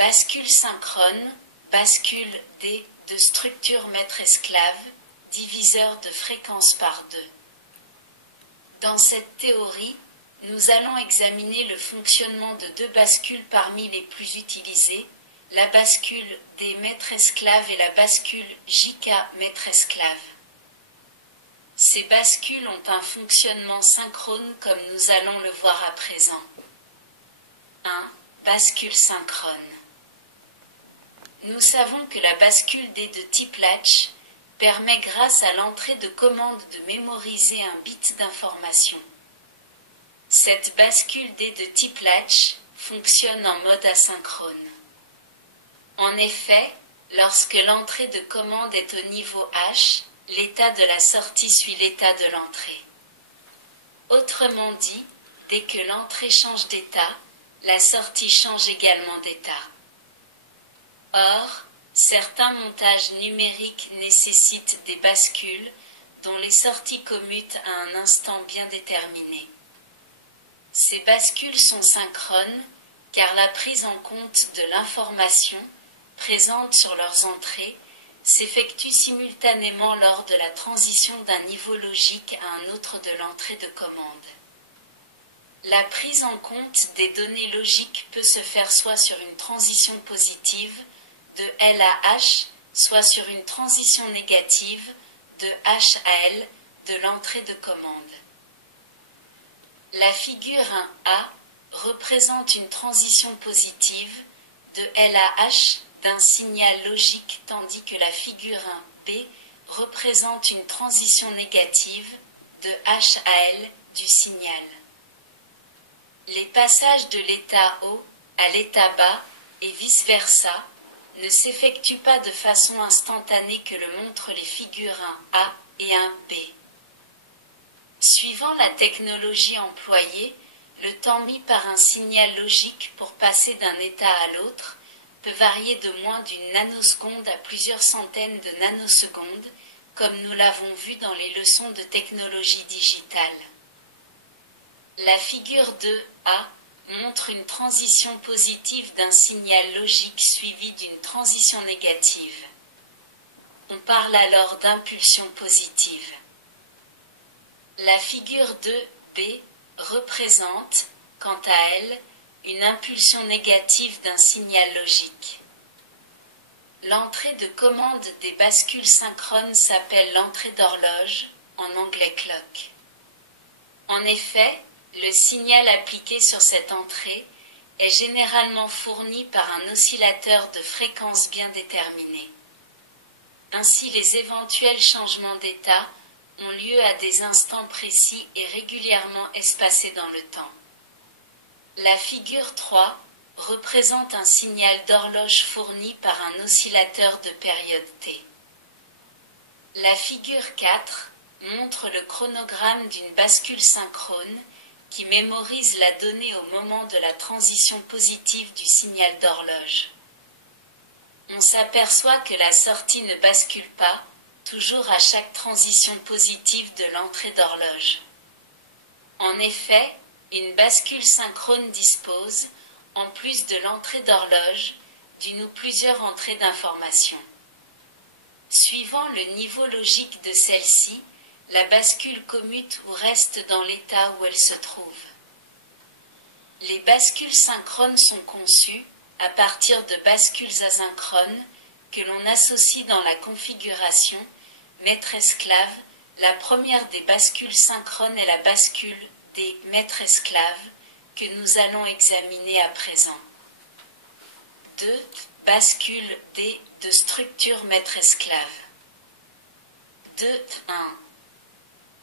Bascule synchrone, bascule D de structure maître-esclave, diviseur de fréquence par 2. Dans cette théorie, nous allons examiner le fonctionnement de deux bascules parmi les plus utilisées, la bascule D maître-esclave et la bascule JK maître-esclave. Ces bascules ont un fonctionnement synchrone comme nous allons le voir à présent. 1. Bascule synchrone. Nous savons que la bascule D de type latch permet grâce à l'entrée de commande de mémoriser un bit d'information. Cette bascule D de type latch fonctionne en mode asynchrone. En effet, lorsque l'entrée de commande est au niveau H, l'état de la sortie suit l'état de l'entrée. Autrement dit, dès que l'entrée change d'état, la sortie change également d'état. Or, certains montages numériques nécessitent des bascules dont les sorties commutent à un instant bien déterminé. Ces bascules sont synchrones car la prise en compte de l'information présente sur leurs entrées s'effectue simultanément lors de la transition d'un niveau logique à un autre de l'entrée de commande. La prise en compte des données logiques peut se faire soit sur une transition positive, de L à H, soit sur une transition négative, de H à L, de l'entrée de commande. La figure 1A représente une transition positive, de L à H, d'un signal logique tandis que la figure 1B représente une transition négative, de H à L, du signal. Les passages de l'état haut à l'état bas et vice-versa ne s'effectuent pas de façon instantanée que le montrent les figures 1A et 1B. Suivant la technologie employée, le temps mis par un signal logique pour passer d'un état à l'autre peut varier de moins d'une nanoseconde à plusieurs centaines de nanosecondes, comme nous l'avons vu dans les leçons de technologie digitale. La figure 2A montre une transition positive d'un signal logique suivie d'une transition négative. On parle alors d'impulsion positive. La figure 2B représente, quant à elle, une impulsion négative d'un signal logique. L'entrée de commande des bascules synchrones s'appelle l'entrée d'horloge, en anglais clock. En effet, le signal appliqué sur cette entrée est généralement fourni par un oscillateur de fréquence bien déterminé. Ainsi, les éventuels changements d'état ont lieu à des instants précis et régulièrement espacés dans le temps. La figure 3 représente un signal d'horloge fourni par un oscillateur de période T. La figure 4 montre le chronogramme d'une bascule synchrone qui mémorise la donnée au moment de la transition positive du signal d'horloge. On s'aperçoit que la sortie ne bascule pas, toujours à chaque transition positive de l'entrée d'horloge. En effet, une bascule synchrone dispose, en plus de l'entrée d'horloge, d'une ou plusieurs entrées d'information. Suivant le niveau logique de celle-ci, la bascule commute ou reste dans l'état où elle se trouve. Les bascules synchrones sont conçues à partir de bascules asynchrones que l'on associe dans la configuration maître-esclave. La première des bascules synchrones est la bascule des maîtres-esclaves que nous allons examiner à présent. 2. Bascule D de structure maître-esclave. 2.1.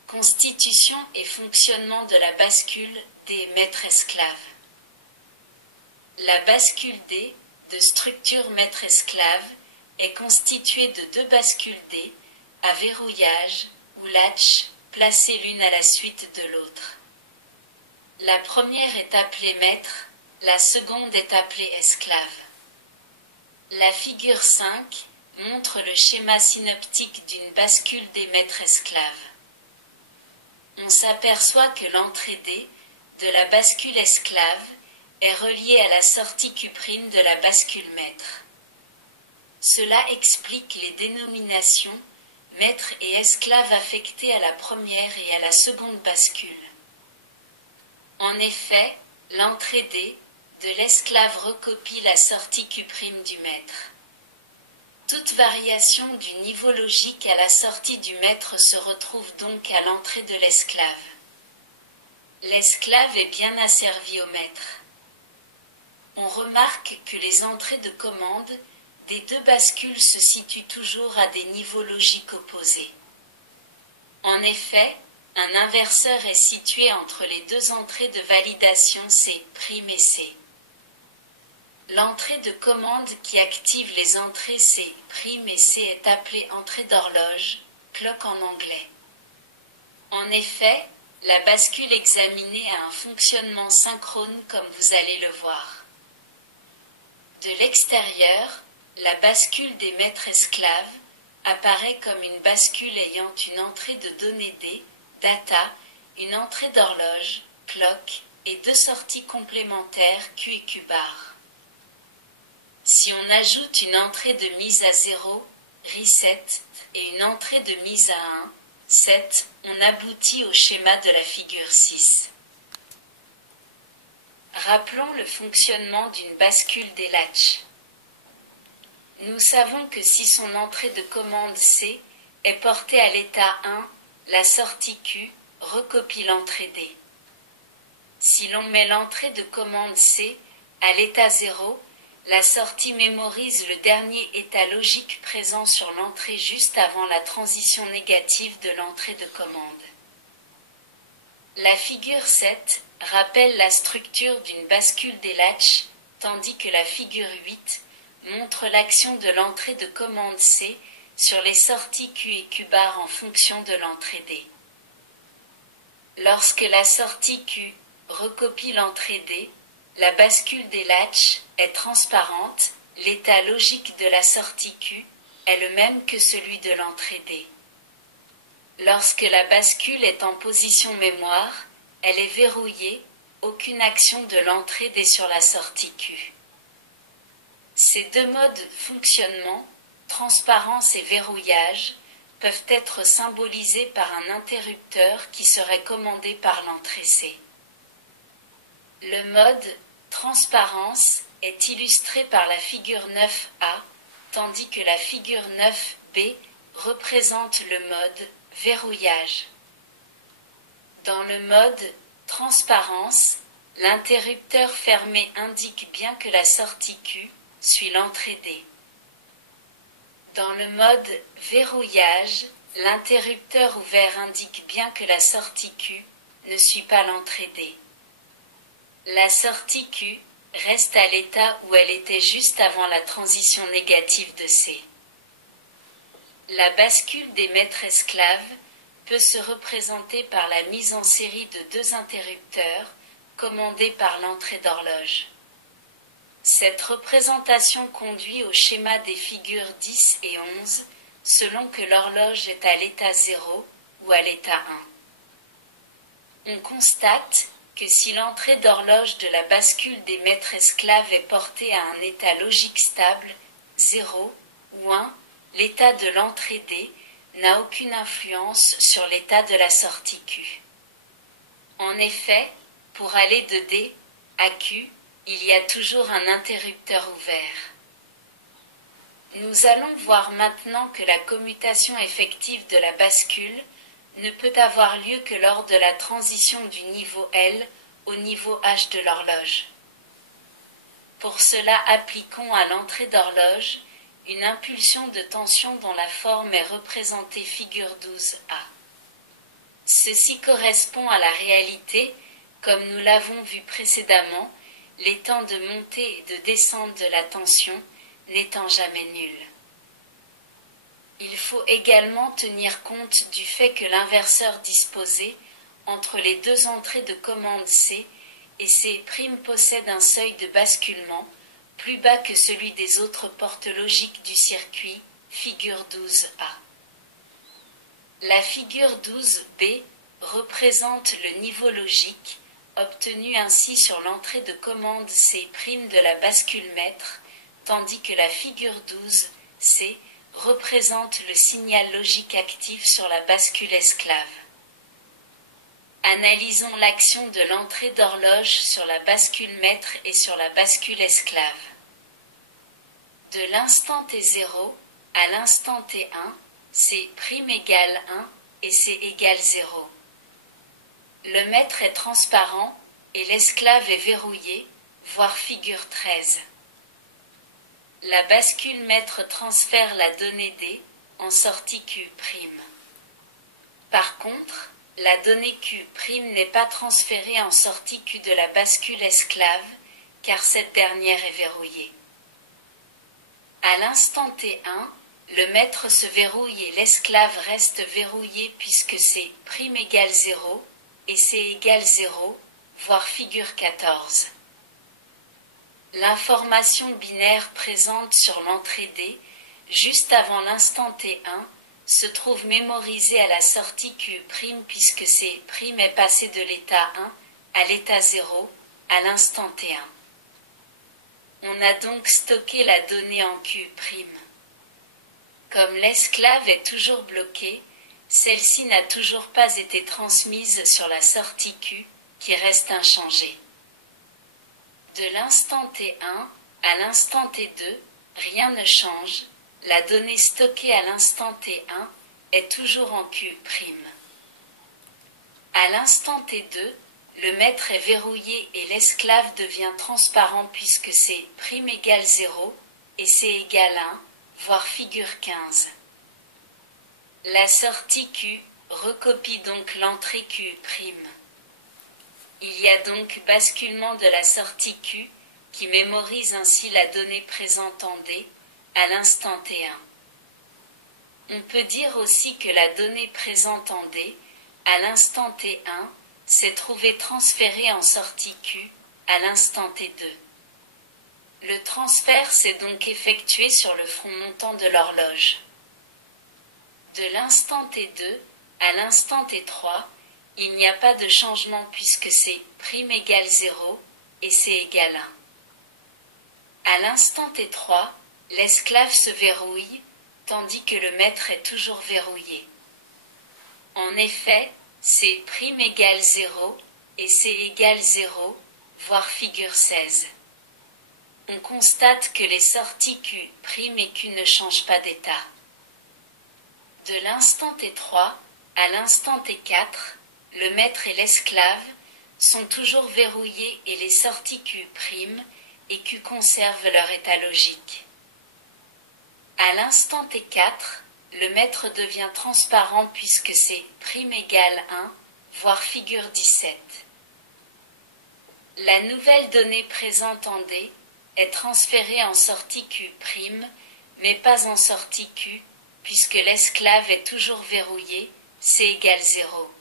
Constitution et fonctionnement de la bascule des maîtres-esclaves. La bascule D de structure maître-esclave est constituée de deux bascules D à verrouillage ou latch placées l'une à la suite de l'autre. La première est appelée maître, la seconde est appelée esclave. La figure 5 montre le schéma synoptique d'une bascule des maîtres-esclaves. On s'aperçoit que l'entrée D de la bascule esclave est relié à la sortie Q' de la bascule maître. Cela explique les dénominations maître et esclave affectées à la première et à la seconde bascule. En effet, l'entrée D de l'esclave recopie la sortie Q' du maître. Toute variation du niveau logique à la sortie du maître se retrouve donc à l'entrée de l'esclave. L'esclave est bien asservi au maître. On remarque que les entrées de commande des deux bascules se situent toujours à des niveaux logiques opposés. En effet, un inverseur est situé entre les deux entrées de validation C' et C. L'entrée de commande qui active les entrées C' et C est appelée entrée d'horloge, clock en anglais. En effet, la bascule examinée a un fonctionnement synchrone comme vous allez le voir. De l'extérieur, la bascule des maîtres esclaves apparaît comme une bascule ayant une entrée de données D, data, une entrée d'horloge, clock, et deux sorties complémentaires Q et Q bar. Si on ajoute une entrée de mise à 0, reset, et une entrée de mise à 1, set, on aboutit au schéma de la figure 6. Rappelons le fonctionnement d'une bascule des latches. Nous savons que si son entrée de commande C est portée à l'état 1, la sortie Q recopie l'entrée D. Si l'on met l'entrée de commande C à l'état 0, la sortie mémorise le dernier état logique présent sur l'entrée juste avant la transition négative de l'entrée de commande. La figure 7 rappelle la structure d'une bascule des latches, tandis que la figure 8 montre l'action de l'entrée de commande C sur les sorties Q et Q bar en fonction de l'entrée D. Lorsque la sortie Q recopie l'entrée D, la bascule des latches est transparente, l'état logique de la sortie Q est le même que celui de l'entrée D. Lorsque la bascule est en position mémoire, elle est verrouillée, aucune action de l'entrée D sur la sortie Q. Ces deux modes de fonctionnement, transparence et verrouillage, peuvent être symbolisés par un interrupteur qui serait commandé par l'entrée C. Le mode transparence est illustré par la figure 9A, tandis que la figure 9B représente le mode verrouillage. Dans le mode transparence, l'interrupteur fermé indique bien que la sortie Q suit l'entrée D. Dans le mode verrouillage, l'interrupteur ouvert indique bien que la sortie Q ne suit pas l'entrée D. La sortie Q reste à l'état où elle était juste avant la transition négative de C. La bascule des maîtres esclaves peut se représenter par la mise en série de deux interrupteurs commandés par l'entrée d'horloge. Cette représentation conduit au schéma des figures 10 et 11 selon que l'horloge est à l'état 0 ou à l'état 1. On constate que si l'entrée d'horloge de la bascule des maîtres esclaves est portée à un état logique stable, 0 ou 1, l'état de l'entrée D n'a aucune influence sur l'état de la sortie Q. En effet, pour aller de D à Q, il y a toujours un interrupteur ouvert. Nous allons voir maintenant que la commutation effective de la bascule ne peut avoir lieu que lors de la transition du niveau L au niveau H de l'horloge. Pour cela, appliquons à l'entrée d'horloge une impulsion de tension dont la forme est représentée figure 12A. Ceci correspond à la réalité, comme nous l'avons vu précédemment, les temps de montée et de descente de la tension n'étant jamais nuls. Il faut également tenir compte du fait que l'inverseur disposé entre les deux entrées de commande C et C' possède un seuil de basculement plus bas que celui des autres portes logiques du circuit, figure 12A. La figure 12B représente le niveau logique obtenu ainsi sur l'entrée de commande C' de la bascule mètre, tandis que la figure 12, C, représente le signal logique actif sur la bascule esclave. Analysons l'action de l'entrée d'horloge sur la bascule mètre et sur la bascule esclave. De l'instant t0 à l'instant t1, C' égale 1 et C égale 0. Le mètre est transparent et l'esclave est verrouillé, voire figure 13. La bascule mètre transfère la donnée D en sortie Q'. Par contre, la donnée Q' n'est pas transférée en sortie Q de la bascule esclave, car cette dernière est verrouillée. À l'instant T1, le mètre se verrouille et l'esclave reste verrouillé puisque C' égale 0 et C égale 0, voire figure 14. L'information binaire présente sur l'entrée D, juste avant l'instant T1, se trouve mémorisée à la sortie Q' puisque C' est passé de l'état 1 à l'état 0 à l'instant T1. On a donc stocké la donnée en Q'. Comme l'esclave est toujours bloquée, celle-ci n'a toujours pas été transmise sur la sortie Q, qui reste inchangée. De l'instant T1 à l'instant T2, rien ne change, la donnée stockée à l'instant T1 est toujours en Q'. À l'instant T2, le mètre est verrouillé et l'esclave devient transparent puisque C' égale 0 et C égale 1, voire figure 15. La sortie Q recopie donc l'entrée Q'. Il y a donc basculement de la sortie Q, qui mémorise ainsi la donnée présente en D, à l'instant T1. On peut dire aussi que la donnée présente en D, à l'instant T1, s'est trouvée transférée en sortie Q, à l'instant T2. Le transfert s'est donc effectué sur le front montant de l'horloge. De l'instant T2 à l'instant T3, il n'y a pas de changement puisque C' égale 0 et C égale 1. À l'instant T3, l'esclave se verrouille, tandis que le mètre est toujours verrouillé. En effet, C' égale 0 et C égale 0, voire figure 16. On constate que les sorties Q' et Q ne changent pas d'état. De l'instant T3 à l'instant T4, le maître et l'esclave sont toujours verrouillés et les sorties Q' et Q conservent leur état logique. À l'instant T4, le maître devient transparent puisque C' égale 1, voire figure 17. La nouvelle donnée présente en D est transférée en sortie Q', mais pas en sortie Q, puisque l'esclave est toujours verrouillé, C égale 0.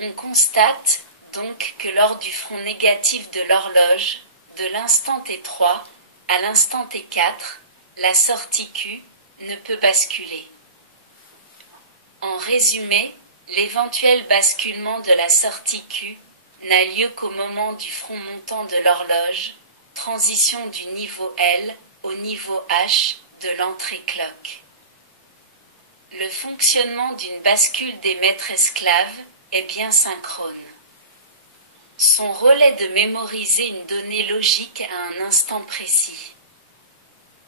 On constate donc que lors du front négatif de l'horloge, de l'instant T3 à l'instant T4, la sortie Q ne peut basculer. En résumé, l'éventuel basculement de la sortie Q n'a lieu qu'au moment du front montant de l'horloge, transition du niveau L au niveau H de l'entrée clock. Le fonctionnement d'une bascule des maîtres esclaves est bien synchrone. Son rôle est de mémoriser une donnée logique à un instant précis.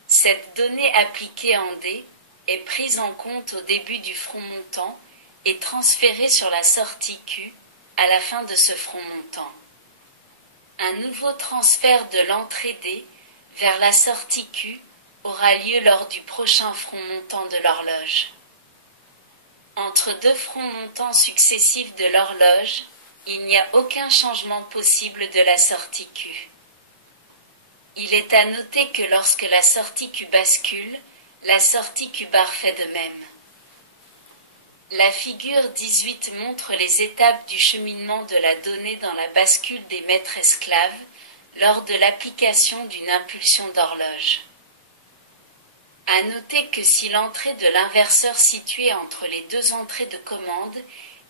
Cette donnée appliquée en D est prise en compte au début du front montant et transférée sur la sortie Q à la fin de ce front montant. Un nouveau transfert de l'entrée D vers la sortie Q aura lieu lors du prochain front montant de l'horloge. Entre deux fronts montants successifs de l'horloge, il n'y a aucun changement possible de la sortie Q. Il est à noter que lorsque la sortie Q bascule, la sortie Q bar fait de même. La figure 18 montre les étapes du cheminement de la donnée dans la bascule des maîtres esclaves lors de l'application d'une impulsion d'horloge. À noter que si l'entrée de l'inverseur située entre les deux entrées de commande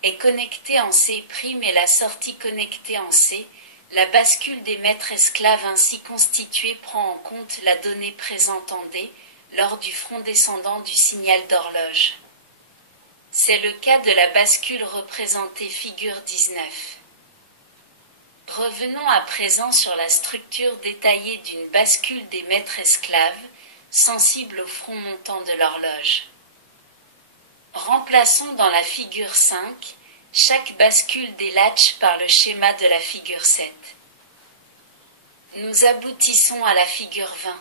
est connectée en C' et la sortie connectée en C, la bascule des maîtres esclaves ainsi constituée prend en compte la donnée présente en D lors du front descendant du signal d'horloge. C'est le cas de la bascule représentée figure 19. Revenons à présent sur la structure détaillée d'une bascule des maîtres esclaves, sensible au front montant de l'horloge. Remplaçons dans la figure 5 chaque bascule des latches par le schéma de la figure 7. Nous aboutissons à la figure 20.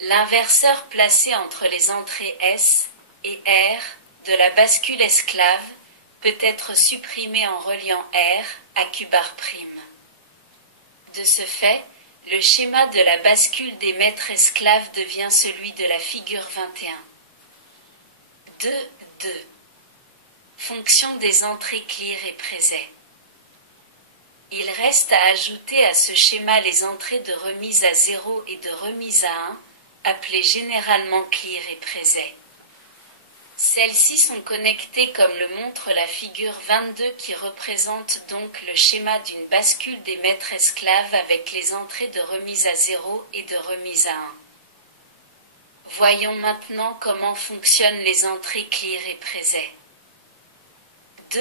L'inverseur placé entre les entrées S et R de la bascule esclave peut être supprimé en reliant R à Q-bar prime. De ce fait, le schéma de la bascule des maîtres esclaves devient celui de la figure 21. 2. Fonction des entrées clear et présets. Il reste à ajouter à ce schéma les entrées de remise à 0 et de remise à 1, appelées généralement clear et présets. Celles-ci sont connectées comme le montre la figure 22 qui représente donc le schéma d'une bascule des maîtres esclaves avec les entrées de remise à 0 et de remise à 1. Voyons maintenant comment fonctionnent les entrées clear et présets. 2.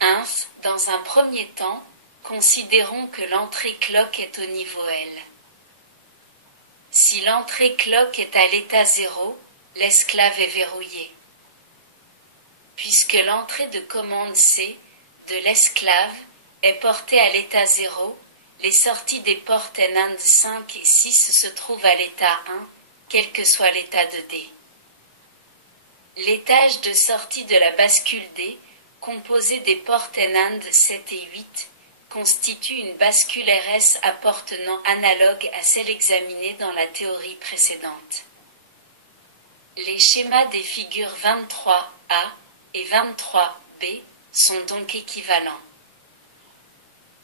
1. Dans un premier temps, considérons que l'entrée clock est au niveau L. Si l'entrée clock est à l'état 0, l'esclave est verrouillé. Puisque l'entrée de commande C de l'esclave est portée à l'état 0, les sorties des portes NAND 5 et 6 se trouvent à l'état 1, quel que soit l'état de D. L'étage de sortie de la bascule D, composé des portes NAND 7 et 8, constitue une bascule RS à porte non analogue à celle examinée dans la théorie précédente. Les schémas des figures 23A et 23B sont donc équivalents.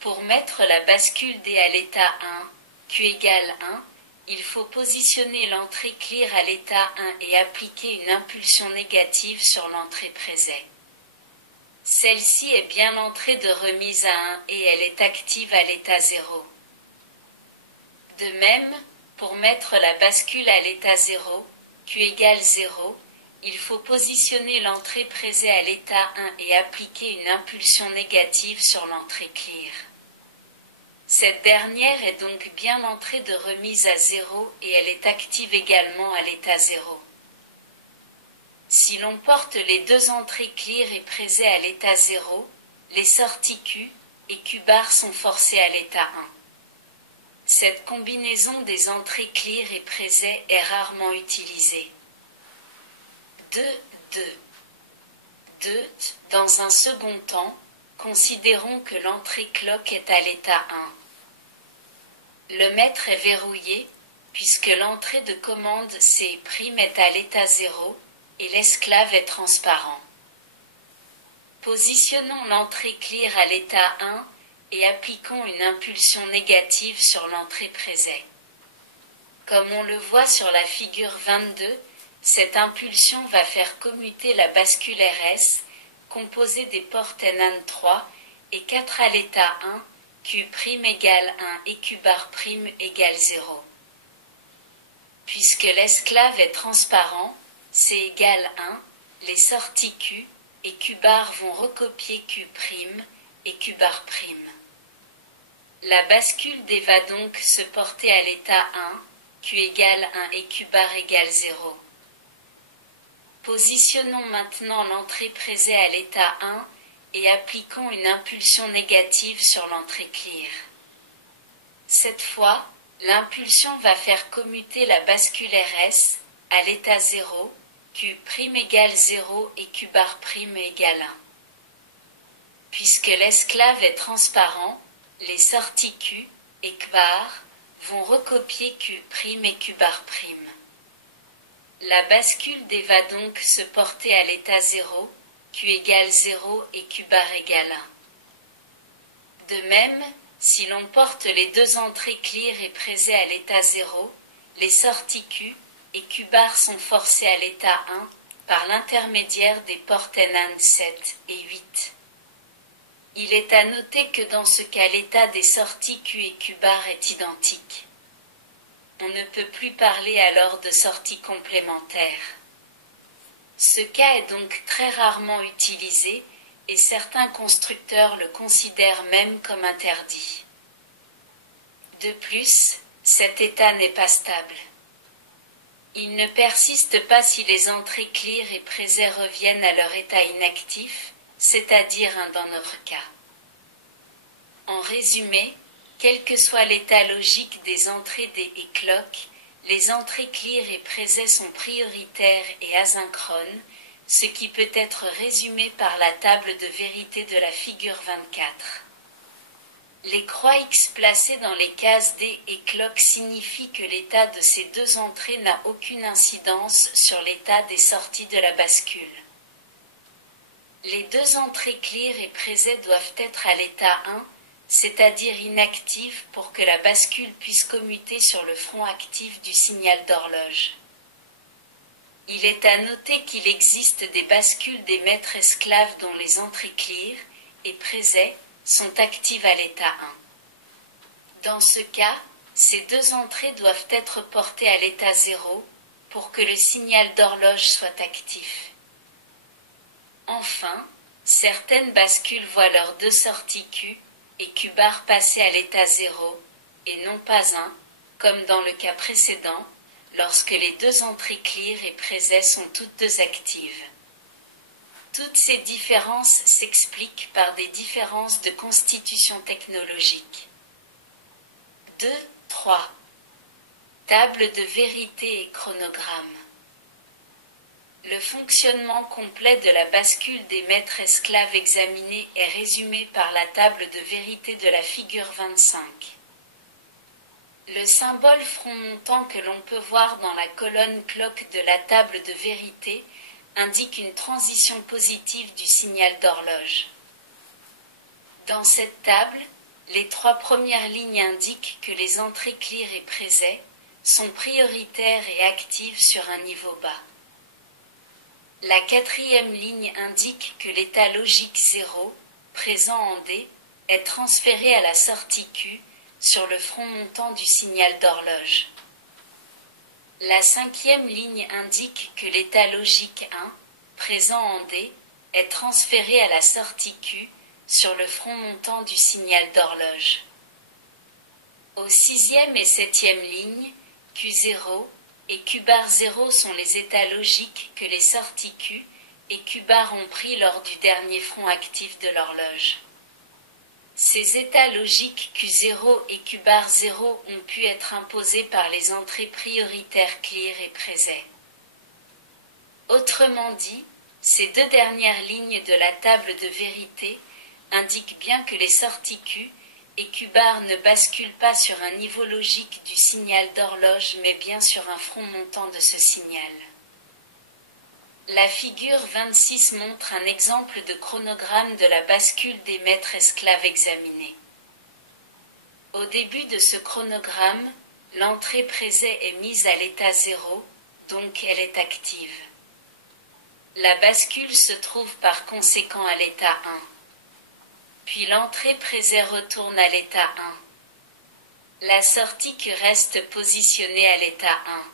Pour mettre la bascule D à l'état 1, Q égale 1, il faut positionner l'entrée clear à l'état 1 et appliquer une impulsion négative sur l'entrée présée. Celle-ci est bien l'entrée de remise à 1 et elle est active à l'état 0. De même, pour mettre la bascule à l'état 0, Q égale 0, il faut positionner l'entrée présée à l'état 1 et appliquer une impulsion négative sur l'entrée clear. Cette dernière est donc bien l'entrée de remise à 0 et elle est active également à l'état 0. Si l'on porte les deux entrées clear et présées à l'état 0, les sorties Q et Q-bar sont forcées à l'état 1. Cette combinaison des entrées clear et présées est rarement utilisée. 2. Dans un second temps, considérons que l'entrée clock est à l'état 1. Le maître est verrouillé, puisque l'entrée de commande C' est à l'état 0, et l'esclave est transparent. Positionnons l'entrée clear à l'état 1 et appliquons une impulsion négative sur l'entrée présée. Comme on le voit sur la figure 22, cette impulsion va faire commuter la bascule RS, composée des portes NAND 3 et 4 à l'état 1, Q' égale 1 et Q' égale 0. Puisque l'esclave est transparent, C égale 1, les sorties Q et Q' vont recopier Q' et Q'. La bascule D va donc se porter à l'état 1, Q égale 1 et Q' égale 0. Positionnons maintenant l'entrée présée à l'état 1 et appliquons une impulsion négative sur l'entrée clear. Cette fois, l'impulsion va faire commuter la bascule RS à l'état 0, Q' égale 0 et Q' égale 1. Puisque l'esclave est transparent, les sorties Q et Q' vont recopier Q' et Q'. La bascule D va donc se porter à l'état 0, Q égale 0 et Q' égale 1. De même, si l'on porte les deux entrées clear et présées à l'état 0, les sorties Q et Q' sont forcées à l'état 1 par l'intermédiaire des portes NAND 7 et 8. Il est à noter que dans ce cas l'état des sorties Q et Q bar est identique. On ne peut plus parler alors de sortie complémentaire. Ce cas est donc très rarement utilisé, et certains constructeurs le considèrent même comme interdit. De plus, cet état n'est pas stable. Il ne persiste pas si les entrées clear et présets reviennent à leur état inactif, c'est-à-dire dans notre cas. En résumé, quel que soit l'état logique des entrées des et clock, les entrées clear et présets sont prioritaires et asynchrones, ce qui peut être résumé par la table de vérité de la figure 24. Les croix X placées dans les cases D et clock signifient que l'état de ces deux entrées n'a aucune incidence sur l'état des sorties de la bascule. Les deux entrées clear et présets doivent être à l'état 1, c'est-à-dire inactives pour que la bascule puisse commuter sur le front actif du signal d'horloge. Il est à noter qu'il existe des bascules des maîtres esclaves dont les entrées clear et présets sont actives à l'état 1. Dans ce cas, ces deux entrées doivent être portées à l'état 0 pour que le signal d'horloge soit actif. Enfin, certaines bascules voient leurs deux sorties Q et Q bar passer à l'état 0 et non pas 1, comme dans le cas précédent, lorsque les deux entrées clear et présets sont toutes deux actives. Toutes ces différences s'expliquent par des différences de constitution technologique. 2, 3. Table de vérité et chronogramme. Le fonctionnement complet de la bascule des maîtres esclaves examinés est résumé par la table de vérité de la figure 25. Le symbole front montant que l'on peut voir dans la colonne clock de la table de vérité indique une transition positive du signal d'horloge. Dans cette table, les trois premières lignes indiquent que les entrées clear et présets sont prioritaires et actives sur un niveau bas. La quatrième ligne indique que l'état logique 0, présent en D, est transféré à la sortie Q sur le front montant du signal d'horloge. La cinquième ligne indique que l'état logique 1, présent en D, est transféré à la sortie Q sur le front montant du signal d'horloge. Aux sixième et septième lignes, Q0 et Q bar 0 sont les états logiques que les sorties Q et Q bar ont pris lors du dernier front actif de l'horloge. Ces états logiques Q0 et Q bar 0 ont pu être imposés par les entrées prioritaires clear et présets. Autrement dit, ces deux dernières lignes de la table de vérité indiquent bien que les sorties Q et Q bar ne basculent pas sur un niveau logique du signal d'horloge mais bien sur un front montant de ce signal. La figure 26 montre un exemple de chronogramme de la bascule des maîtres esclaves examinés. Au début de ce chronogramme, l'entrée préset est mise à l'état 0, donc elle est active. La bascule se trouve par conséquent à l'état 1. Puis l'entrée préset retourne à l'état 1. La sortie Q reste positionnée à l'état 1.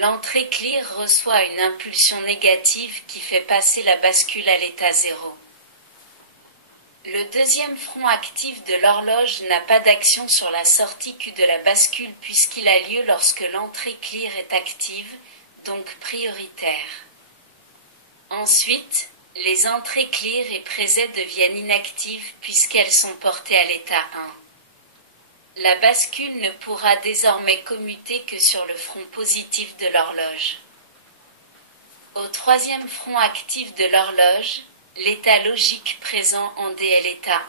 L'entrée clear reçoit une impulsion négative qui fait passer la bascule à l'état 0. Le deuxième front actif de l'horloge n'a pas d'action sur la sortie Q de la bascule puisqu'il a lieu lorsque l'entrée clear est active, donc prioritaire. Ensuite, les entrées clear et présets deviennent inactives puisqu'elles sont portées à l'état 1. La bascule ne pourra désormais commuter que sur le front positif de l'horloge. Au troisième front actif de l'horloge, l'état logique présent en D est l'état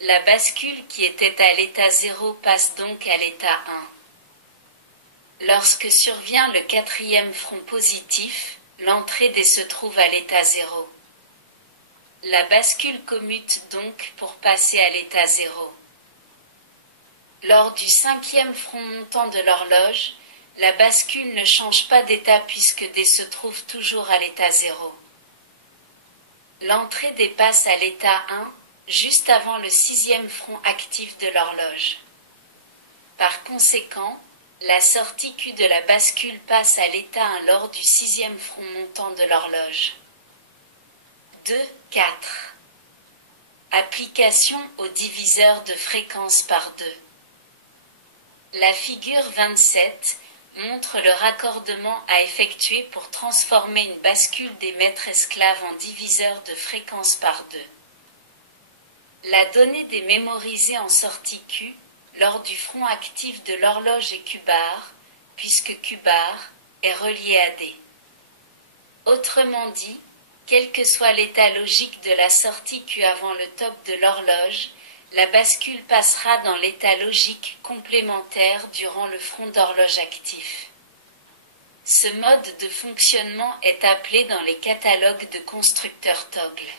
1. La bascule qui était à l'état 0 passe donc à l'état 1. Lorsque survient le quatrième front positif, l'entrée D se trouve à l'état 0. La bascule commute donc pour passer à l'état 0. Lors du cinquième front montant de l'horloge, La bascule ne change pas d'état puisque D se trouve toujours à l'état 0. L'entrée D passe à l'état 1, juste avant le sixième front actif de l'horloge. Par conséquent, la sortie Q de la bascule passe à l'état 1 lors du sixième front montant de l'horloge. 2, 4. Application au diviseur de fréquence par 2. La figure 27 montre le raccordement à effectuer pour transformer une bascule des mètres esclaves en diviseur de fréquence par 2. La donnée des mémorisée en sortie Q lors du front actif de l'horloge est Q bar, puisque Q bar est relié à D. Autrement dit, quel que soit l'état logique de la sortie Q avant le top de l'horloge, la bascule passera dans l'état logique complémentaire durant le front d'horloge actif. Ce mode de fonctionnement est appelé dans les catalogues de constructeurs toggle.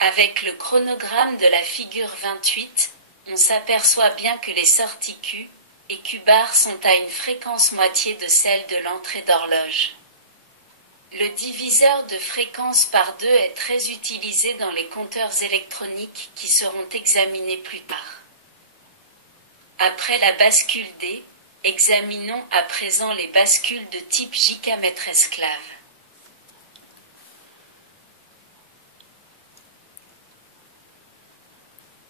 Avec le chronogramme de la figure 28, on s'aperçoit bien que les sorties Q et Q bar sont à une fréquence moitié de celle de l'entrée d'horloge. Le diviseur de fréquence par 2 est très utilisé dans les compteurs électroniques qui seront examinés plus tard. Après la bascule D, examinons à présent les bascules de type JK mètre esclave.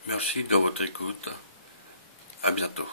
Merci de votre écoute. À bientôt.